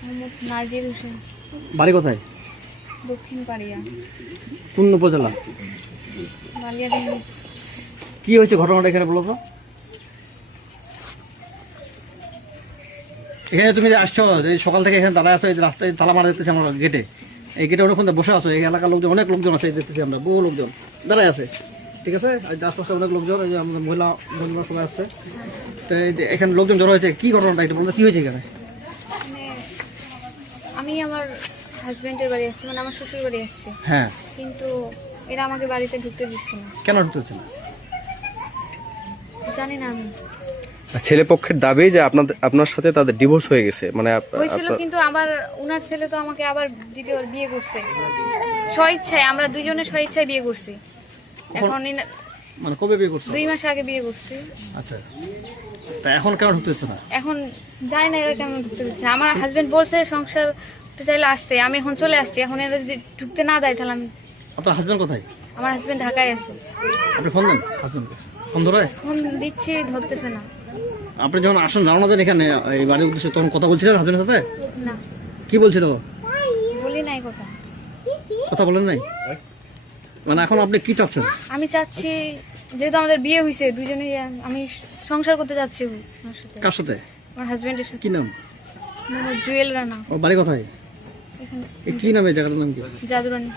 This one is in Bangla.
মোহাম্মদ নাজির হোসেন। বাড়ি কোথায়? দক্ষিণ পাড়িয়া, কোন উপজেলা? বালিয়াডাঙ্গি। কি হয়েছে ঘটনাটা এখানে বলো তো? এখানে তুমি যে আসছো, এই সকাল থেকে এখানে দাঁড়ায় আছো, এই যে রাস্তায় তালা মারা দেখতেছি আমরা গেটে, এই গেটে অনেকক্ষণ বসে আছো, এই এলাকার লোকজন, অনেক লোকজন আছে, এই দেখতেছি আমরা, বহু লোকজন দাঁড়ায় আছে, ঠিক আছে? আর আশপাশে অনেক লোকজন, এই যে আমাদের মহিলা বন্ধুরা সবাই আসছে, তো এই যে এখানে লোকজন জড়ো হয়েছে, কি ঘটনাটা এটা বলতো, কি হয়েছে এখানে? মানে আমি আমার হাজবেন্ডের বাড়ি আসছি, মানে আমার শ্বশুর বাড়ি আসছি, হ্যাঁ, কিন্তু এরা আমাকে বাড়িতে ঢুকতে দিচ্ছে না। কেন ঢুকতে হচ্ছে না? জানি না আমি। ছেলে পক্ষের দাবি যে আপনার সাথে তাদের ডিভোর্স হয়ে গেছে, মানে হয়েছিল, কিন্তু আবার উনার ছেলে তো আমাকে আবার দ্বিতীয়বার বিয়ে করছে স্বইচ্ছায়। আমরা দুইজনে স্বইচ্ছায় বিয়ে করছি। এখন মানে কবে বিয়ে করছো? 2 মাস আগে বিয়ে করছি। আচ্ছা, তা এখন কেন ঢুকতে হচ্ছে না? এখন জানি না এরা কেমন ঢুকতে দিচ্ছে। আমার হাজবেন্ড বলছে সংসার করতে চাইলে আসতে, আমি এখন চলে আসছি। এখন এরা যদি ঢুকতে না দেয় তাহলে আমি। আপনার হাজবেন্ড কোথায়? আমার হাজবেন্ড ঢাকায় আছে। আপনি ফোন দেন হাজবেন্ড, ফোন ধরে? ফোন দিচ্ছি, ধরতেছে না। আপনি যখন আসেন জানো না এখানে এই বাড়ির উদ্দেশ্যে, তখন কথা বলছিলেন হাজবেন্ডের সাথে? না, কি বলছিল? বলি নাই কথা। কথা বলেন নাই? মানে এখন আপনি কি চাচ্ছেন? আমি চাচ্ছি, যেহেতু আমাদের বিয়ে হয়েছে দুজনেই, আমি সংসার করতে চাচ্ছি ওর সাথে, কার সাথে? আমার হাজবেন্ডের সাথে। কি নাম? জুয়েল রানা। ও বাড়ি কোথায়? এখানে কি নাম এই জায়গাটার নাম কি? জাদুরানি।